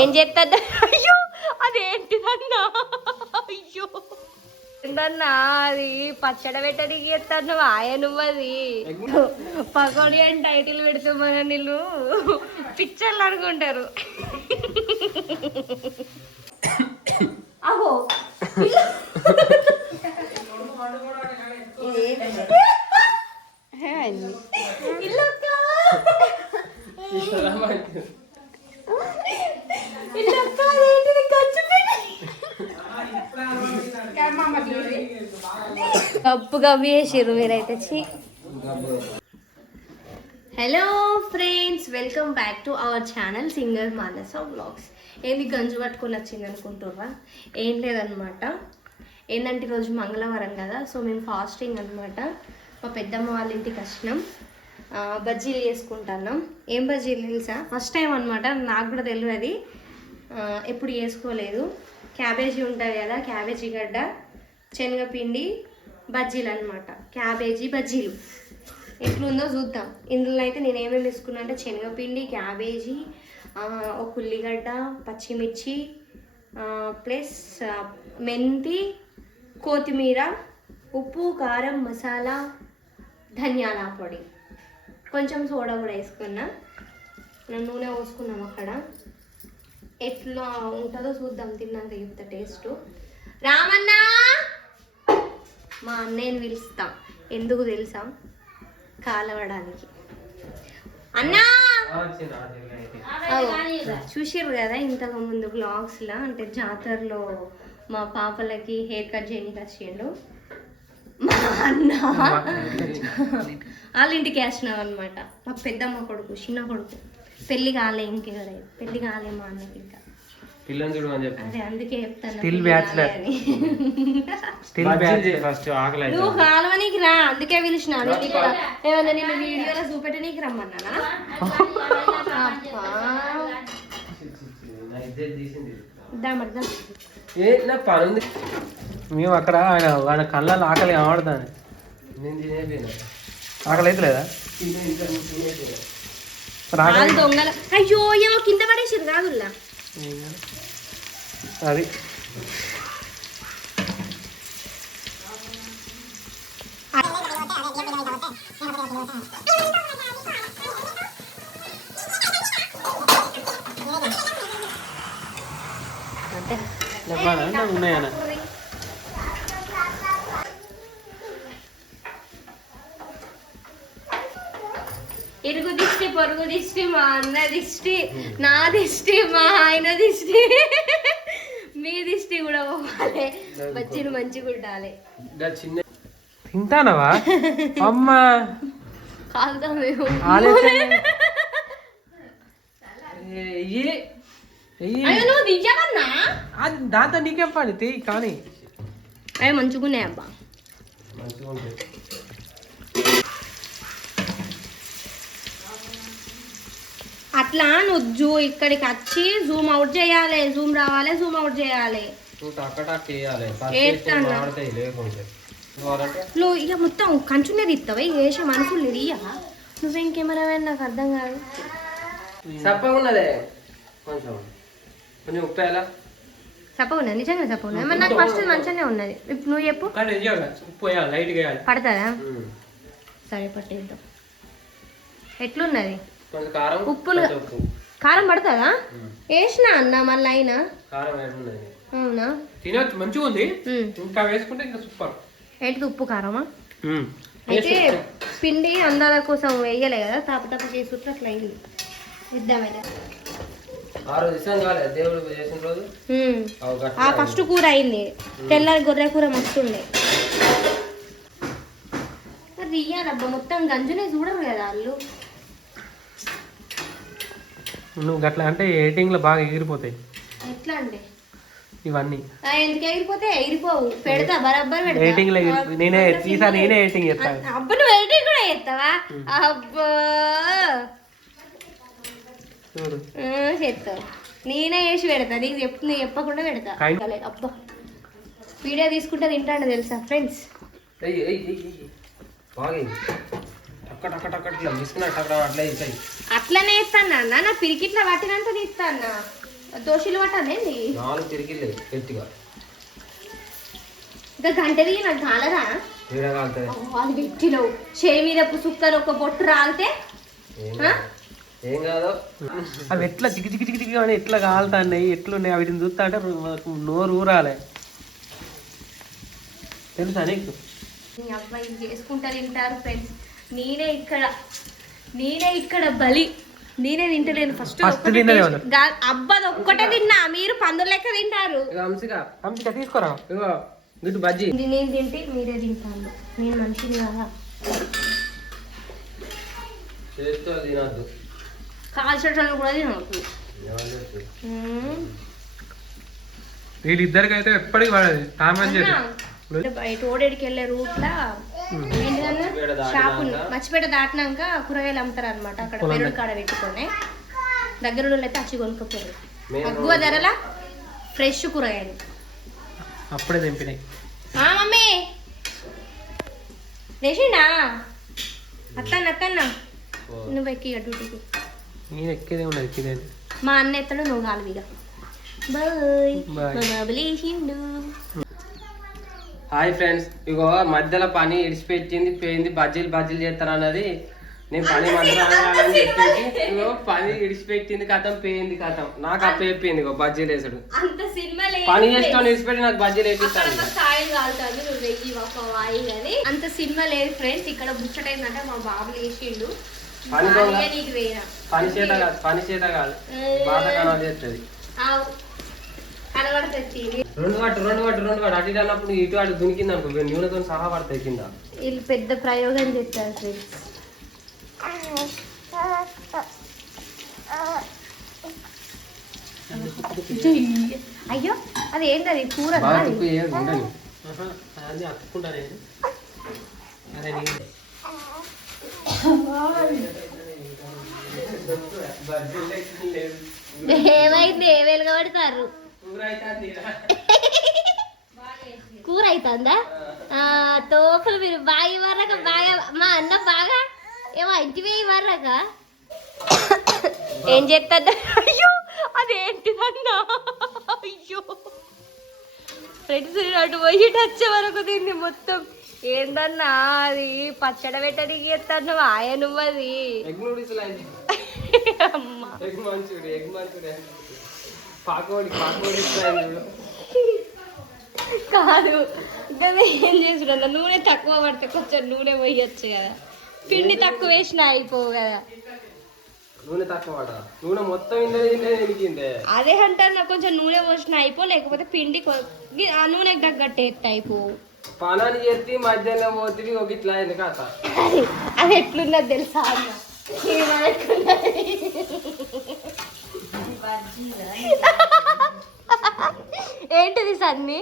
ఏం చేస్తా? అయ్యో అదేంటిదన్నా? అయ్యో ఏంటన్నా అది పచ్చడి పెట్టడానికి చేస్తాను ఆయ నువ్వు అది పకోడీ అని టైటిల్ పెడితే మన నీళ్ళు పిక్చర్లు అనుకుంటారు. అహో కప్పు కవ్వి వేసిర్రు మీరైతే. Hello friends, welcome back to our channel singer Manasa vlogs. ఏంది గంజు పట్టుకొని వచ్చింది అనుకుంటుర్రా? ఏం లేదనమాట. ఏంటంటే ఈరోజు మంగళవారం కదా, సో మేము ఫాస్టింగ్ అనమాట. మా పెద్దమ్మ వాళ్ళ ఇంటికి వచ్చినాం, బజ్జీలు చేసుకుంటున్నాం. ఏం బజ్జీలు తెలుసా? ఫస్ట్ టైం అనమాట, నాకు కూడా తెలియదు, ఎప్పుడు చేసుకోలేదు. క్యాబేజీ ఉంటుంది కదా, క్యాబేజీ గడ్డ, శనగపిండి బజ్జీలు అనమాట. క్యాబేజీ బజ్జీలు ఎట్లుందో చూద్దాం. ఇందులో అయితే నేను ఏమేమి వేసుకున్నా అంటే శనగపిండి, క్యాబేజీ, ఒక ఉల్లిగడ్డ, పచ్చిమిర్చి, ప్లస్ మెంతి, కొత్తిమీర, ఉప్పు, కారం, మసాలా, ధనియాల పొడి, కొంచెం సోడా కూడా వేసుకున్నా. నూనె పోసుకున్నాం అక్కడ. ఎట్లా ఉంటుందో చూద్దాం, తిన్నాక చెప్తా టేస్ట్. రామన్నా, మా అన్నయ్యని పిలుస్తాం. ఎందుకు తెలుసా? కాలవడానికి. అన్నా చూసారు కదా ఇంతకు ముందు బ్లాగ్స్లో, అంటే జాతరలో మా పాపలకి హెయిర్ కట్ చేయడానికి వచ్చిండు మా అన్న. వాళ్ళ ఇంటికి వేసినాం అనమాట. మా పెద్దమ్మ కొడుకు, చిన్న కొడుకు. పెళ్లి కాలే, ఇంకెవరైతే పెళ్లి కాలే మా అన్నకి ఇంకా. అదే అందుకే చెప్తాను, నువ్వు కాలవనికి రా, అందుకే పిలిచిన. ఏమన్నా నేను వీడియోలో చూపెట్టనీకి రమ్మన్నా. మేము అక్కడ ఆయన కళ్ళ ఆకలి కనబడుతుంది. ఆకలి అయితే లేదా? దొంగల అయ్యో ఏమో కింద పడేసారు కాదుల్లా. అది ఉన్నాయన్నా. ఇరుగు దిష్టి, పొరుగు దిష్టి, మా అన్న దిష్టి, నా దిష్టి, మా ఆయన దిష్టి, మీ దిష్టి కూడా పోవాలి. బజ్జీలు మంచిగా ఉండాలి. తింటానవా అమ్మా? దాంతో నీకేం పని తీ కానీ. అవి మంచిగున్నాయి అబ్బా. అట్లా నువ్వు ఇక్కడికి వచ్చి జూమ్ అవుట్ చేయాలి, జూమ్ రావాలి, జూమ్ అవుట్ చేయాలి. నువ్వు ఇక మొత్తం కంచునే తీస్తావా? వేసాం అనుకునేది ఇయ్య. నువ్వేం కెమెరా నాకు అర్థం కాదు. చెప్పవున్నా, నిజంగా చెప్పవున్నా. మరి నాకు ఫస్ట్ మంచిగానే ఉన్నది. ఇప్పుడు నువ్వు చెప్పు. పడతాదా? సరే పట్టేద్దాం. ఎట్లున్నది? ఉప్పులు కారం పడుతుందా? వేసినా అన్న మళ్ళీ అయినా. అవునా? తినొచ్చు, మంచిగా ఉంది. ఇంకా వేసుకుంటే ఇంకా సూపర్. ఏంటి ఉప్పు కారమా? అయితే పిండి అందాల కోసం వేయలే కదా, తప్పు చేసుకుంటే అట్లా అయింది. ఇద్దామైనా ఫస్ట్ కూర అయింది. తెల్లారి గొర్రె కూర మస్తుండే. రియ్యాలబ్బా, మొత్తం గంజునే చూడరు కదా వాళ్ళు. నువ్వు గట్లా అంటే ఎడిటింగ్ లో బాగా ఎగిరిపోతాయి. ఎట్లా అంటే ఇవన్నీ ఎందుకు ఎగిరిపోతే? ఎగిరిపోవు, పెడతా బరాబర్ పెడతా. ఎడిటింగ్ లో నేనే ఎడిటింగ్ చేస్తాను. అబ్బా నువ్వు ఎడిటింగ్ కూడా చేస్తావా? అబ్బా చేస్తావు. నేనే వేసి పెడతా, నీకు నువ్వు చెప్పకుండా పెడతా. అబ్బా వీడియో తీసుకుంటే తింటాను తెలుసా ఫ్రెండ్స్. అట్లనే ఇస్తాను అన్న, నా పిరికిట్లా పట్టినంత తీస్తాను. దోశలు పట్టనేది 4 తిరిగిలేదు గట్టిగా ఇంకా గంటది నాకు కాలరా తీరగాలుతుంది అది పెట్టినవు చేయి మీద సుక్కలు ఒక బొట్టు రాలితే ఏం కాదు అవి ఎట్లా చికి చికి చికి చికి అని ఎట్లా కాలుతాయి ఎట్లున్నాయి వీటిని చూస్తా అంటే నోరు ఊరాలే తెలుసా నీకు మీ అబ్బాయి చేసుకుంటా తింటారు ఫ్రెండ్స్ నేనే ఇక్కడ బలి నేనే తింటలేను ఫస్ట్ అబ్బాది ఒక్కటే తిన్నా మీరు పందుల లెక్క తింటారు అంశిక తీసుకోరా ఇగో గిట్టు బజ్జీ నేను తింటే మీరే తింటాను నేను మనిషిని కదా చేస్తూ తినద్దు కాల్చడం కూడా తినవద్దు వీళ్ళిద్దరికి అయితే ఎప్పటికి పడదు టామని బయట ఓడేడికి వెళ్ళే రూట్లా ఏంటిదన్నా షాప్ ఉంది మర్చిపేట దాటినాక కూరగాయలు అమ్ముతారు అనమాట అక్కడ పెరుడు కాడ పెట్టుకొని దగ్గర అయితే అచ్చి కొనుక్కోపోరు తక్కువ ధరలా ఫ్రెష్ కూరగాయలు అప్పుడే తెంపినాయి మమ్మీ లేచిండా అత్తన్నా నువ్వు ఎక్కి డ్యూటీకి నేను ఎక్కేదే ఉన్నది ఎక్కిదే మా అన్న ఎత్తడు నువ్వు కాలువిగా బాయ్ బాబు లేచిండు హాయ్ ఫ్రెండ్స్ ఇగో మధ్యలో పని ఇడిచిపెట్టింది పోయింది బజ్జీలు చేస్తారు అన్నది నేను పని మంత్రాలని చెప్పేసి ఇగో పని ఇడిచిపెట్టింది కథం పోయింది కథం నాకు అప్ప చెప్పింది ఇగో బజ్జీలు వేసాడు పని చేస్తాను ఇడిచిపెట్టి నాకు బజ్జీలు వేపిస్తాను అంత సినిమా లేదు ఫ్రెండ్స్ ఇక్కడ ముచ్చటైందంటే మా బాబు లేచిండు పని చేత కాదు బాధ కనాలి చేస్తుంది రెండు వాటి అటు ఇటు అన్నప్పుడు ఇటు అటు దునికింది అనుకో నూనెతో సహా పడతాయి కింద వీళ్ళు పెద్ద ప్రయోగం చేస్తారు ఫ్రెండ్స్ అయ్యో అది ఏంటది కూర అతుక్కుంటా నేను అదే ఏమైంది ఏవేలుగా పడతారు కూర అవుతుందా తోకలు మీరు బాగా ఇవ్వరాక బాగా మా అన్న బాగా ఏమో ఇంటివి ఇవ్వరాక ఏం చేస్తాడు అయ్యో అదేంటిదన్నా అయ్యో ఫ్రెండ్స్ అటు పోయి వచ్చే వరకు తింది మొత్తం ఏందన్నా అది పచ్చడి పెట్టడానికి ఎత్తాను ఆయ నువ్వు అది కాదు ఇంకా ఏం చేసుకున్నా నూనె తక్కువ పడితే కొంచెం నూనె పోయొచ్చు కదా పిండి తక్కువ వేసినా అయిపోవు కదా నూనె తక్కువ నూనె మొత్తం అదే అంటారు కొంచెం నూనె పోసినా అయిపో లేకపోతే పిండి ఆ నూనెకి తగ్గట్టు ఎత్తే అయిపోవు పనాన్ని చేసి మధ్యాహ్నం పోతుంది ఒక ఇట్లా అయింది కథ అది ఎట్లున్నది తెలుసా అన్న ఏంటిది సన్ని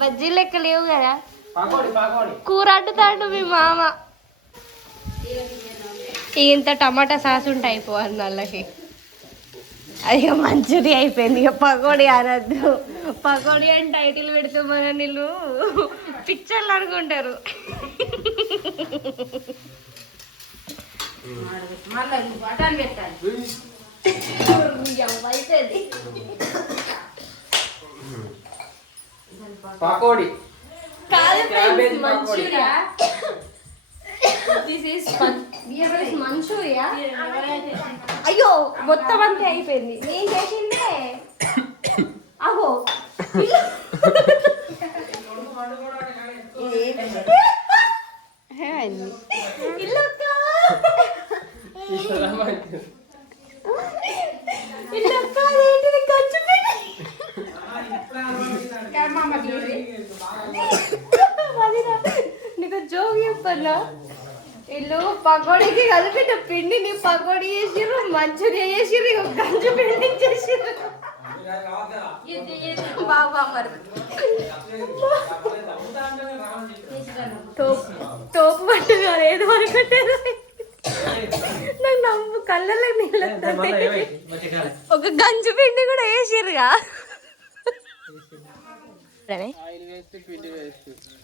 బజ్జీ లెక్క లేవు కదా కూర అంటుతాడు మీ మామ ఇంత టమాటా సాస్ ఉంటే అయిపోవాలి నల్లకి అది మంచూరి అయిపోయింది ఇక పకోడీ అనద్దు పకోడీ అని టైటిల్ పెడితే మన నీళ్ళు పిక్చర్లు అనుకుంటారు పకోడీ మంచూరియా మంచూరియా అయ్యో మొత్తం అంతే అయిపోయింది నేను చేసిందే అహో నీకు జోక్ చెప్పన్నా వీళ్ళు పకోడీకి కలిపిన పిండిని పకోడీ చేసిర్రు మంచూరియా చేసిర్రు ఇక గంజు పిండి చేసిర్రు బాబా మరి తోపు పట్టుగా ఏది వరకు నాకు నవ్వు కళ్ళలో నీళ్ళు ఒక గంజు పిండి కూడా వేసిర్రుగా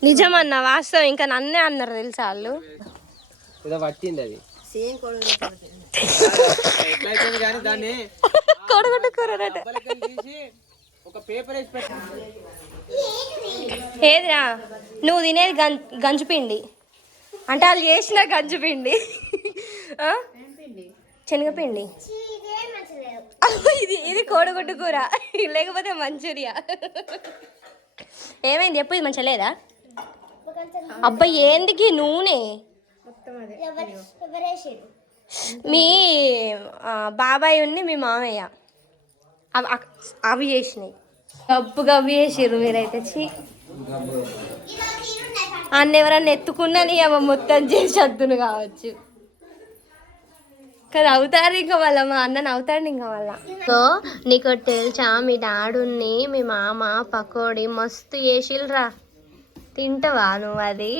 నిజమన్నా వాస్తవం ఇంకా నన్నే అన్నారు తెలుసా వాళ్ళు ఏదో పట్టింది అది సేమ్ కొడుకు ఎట్లయితుంది కానీ దాన్ని కోడిగుడ్డు కూర అన్నట్టు. ఒక పేపర్ వేసి పెట్టు. ఏదిరా నువ్వు తినేది గంజుపిండి అంటే వాళ్ళు చేసిన గంజుపిండి, శనగపిండి. ఇది కోడిగుడ్డు కూర లేకపోతే మంచూరియా. ఏమైంది చెప్పు, ఇది మంచిగా లేదా? అబ్బాయి ఏందికి నూనె మీ బాబాయ్ ఉంది మీ మామయ్య అవి చేసినాయి, గబ్బు చేసిర్రు మీరైతే. అన్న ఎవరన్నా ఎత్తుకున్నా అవ మొత్తం చేసి వద్దును కావచ్చు కదా. అవుతారు ఇంకా వాళ్ళ మా అన్న అవుతాడు ఇంకా వాళ్ళ. సో నీకు తెలుసా మీ డాడుని మీ మామ పకోడీ మస్తు చేసిల్రా. తింటావా నువ్వు అది?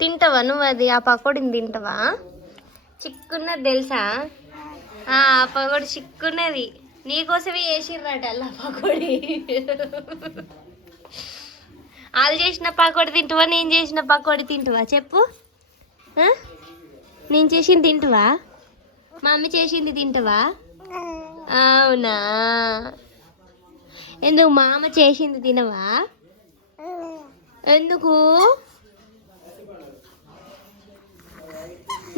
తింటావా నువ్వు అది? ఆ పకోడీని తింటావా? చిక్కున్నది తెలుసా? ఆ పకోడీ చిక్కున్నది, నీకోసమే చేసిర్రట అలా పకోడీ. వాళ్ళు చేసిన పకోడీ తింటావా, నేను చేసిన పకోడీ తింటావా చెప్పు? నేను చేసింది తింటావా, మా మమ్మీ చేసింది తింటావా? అవునా? ఎందుకు మామ చేసింది తినవా? ఎందుకు?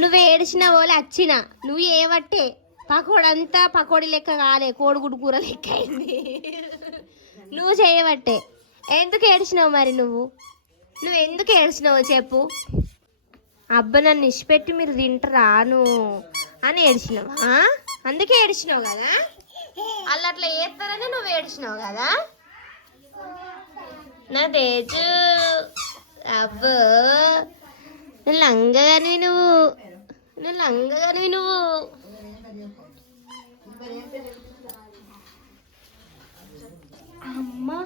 నువ్వు ఏడిచిన వాళ్ళు వచ్చిన నువ్వు ఏవట్టే పకోడంతా పకోడీ లెక్క కాలే, కోడిగుడ్డు కూర లెక్క అయింది. నువ్వు చేయబట్టే. ఎందుకు ఏడ్చినావు మరి? నువ్వు ఎందుకు ఏడ్చినావు చెప్పు? అబ్బా నన్ను ఇచ్చిపెట్టి మీరు తింటరాను అని ఏడ్చినావా? అందుకే ఏడ్చినావు కదా, వాళ్ళు అట్లా చేస్తారని నువ్వు ఏడ్చినావు కదా. నా తేజు అబ్బో నువ్వు లంగగానివి నువ్వు. అమ్మా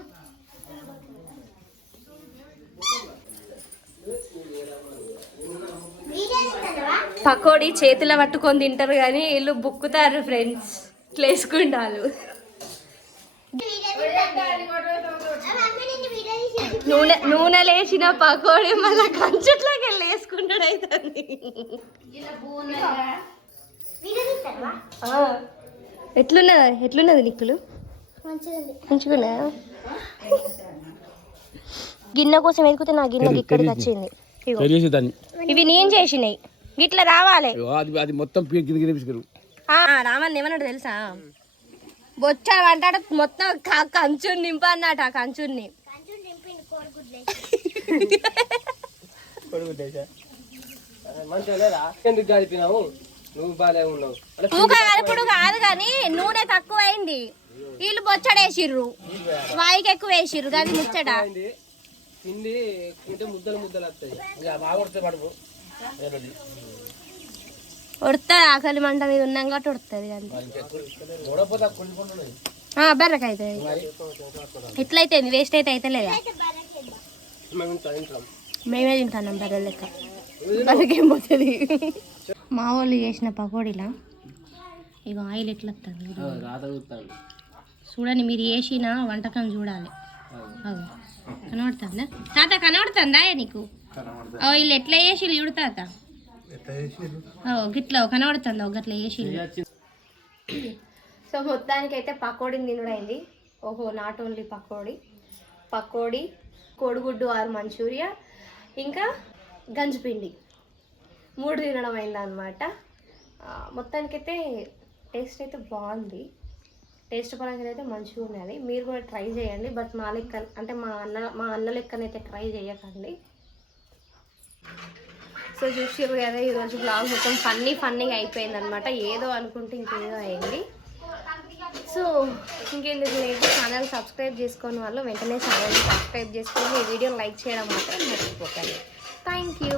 పకోడీ చేతిలో పట్టుకొని తింటారు కానీ వీళ్ళు బుక్కుతారు ఫ్రెండ్స్, ఇట్లా వేసుకుంటారు. నూనె లేచిన పకోడీ మళ్ళీ కంచుట్లోకి వెళ్ళి వేసుకుంటాడు అవుతుంది. ఎట్లున్నది నిక్కులు? మంచిగా గిన్నె కోసం ఎదుగుతే నా గిన్నె ఇక్కడికి వచ్చింది. ఇవి నేను చేసినాయి, గిట్లా రావాలి. అది మొత్తం రామన్ ఏమన్నాడు తెలుసా? బొచ్చాడు అంటాడు మొత్తం కంచుని నింప అన్నట. ఆ కంచుని ఎందుకు గడిపినావు? నువ్వు బాగా ఉన్నావు. ఇప్పుడు కాదు కానీ నూనె తక్కువ అయింది, వీళ్ళు బొచ్చడేసిర్రు, వాయికి ఎక్కువ వేసిర్రు. అది ముచ్చట. తిండి ముద్దలు వస్తాయి. ఉడుతుంది, ఆకలి మంట మీద ఉన్నాం కాబట్టి ఉడుతుంది. బెర్రక అవుతుంది. ఎట్లయితే వేస్ట్ అయితే లేదా? మేమే తింటాం బర్రె లెక్క. బర్రెకేం పోతుంది. మా వాళ్ళు చేసిన పకోడీలా ఇక ఆయిల్ ఎట్లా వస్తుంది చూడండి. మీరు చేసిన వంటకం చూడాలి. కనబడుతుందా తాత? కనబడుతుందా నీకు? వీళ్ళు ఎట్లా చేసి చూడు తాత. గిట్లా కనబడుతుందా? గట్లా చేసి. సో మొత్తానికి అయితే పకోడీని తినడైంది. ఓహో, నాట్ ఓన్లీ పకోడీ, కోడిగుడ్డు ఆరు మంచూరియా, ఇంకా గంజిపిండి 3 తినడం అయిందనమాట. మొత్తానికైతే టేస్ట్ అయితే బాగుంది. టేస్ట్ పరంగా అయితే మంచిగా ఉన్నది. మీరు కూడా ట్రై చేయండి. బట్ మా లెక్క అంటే మా అన్న లెక్కనైతే ట్రై చేయకండి. సో చూసిర్రు కదా, ఈరోజు బ్లాగ్ మొత్తం ఫన్నీగా అయిపోయింది అనమాట. ఏదో అనుకుంటే ఇంకేదో అయింది. సో ఇంకెందుకు లేదు, ఛానల్ సబ్స్క్రైబ్ చేసుకుని వాళ్ళు వెంటనే ఛానల్ని సబ్స్క్రైబ్ చేసుకొని ఈ వీడియో లైక్ చేయడం మాత్రం మర్చిపోకండి. Thank you.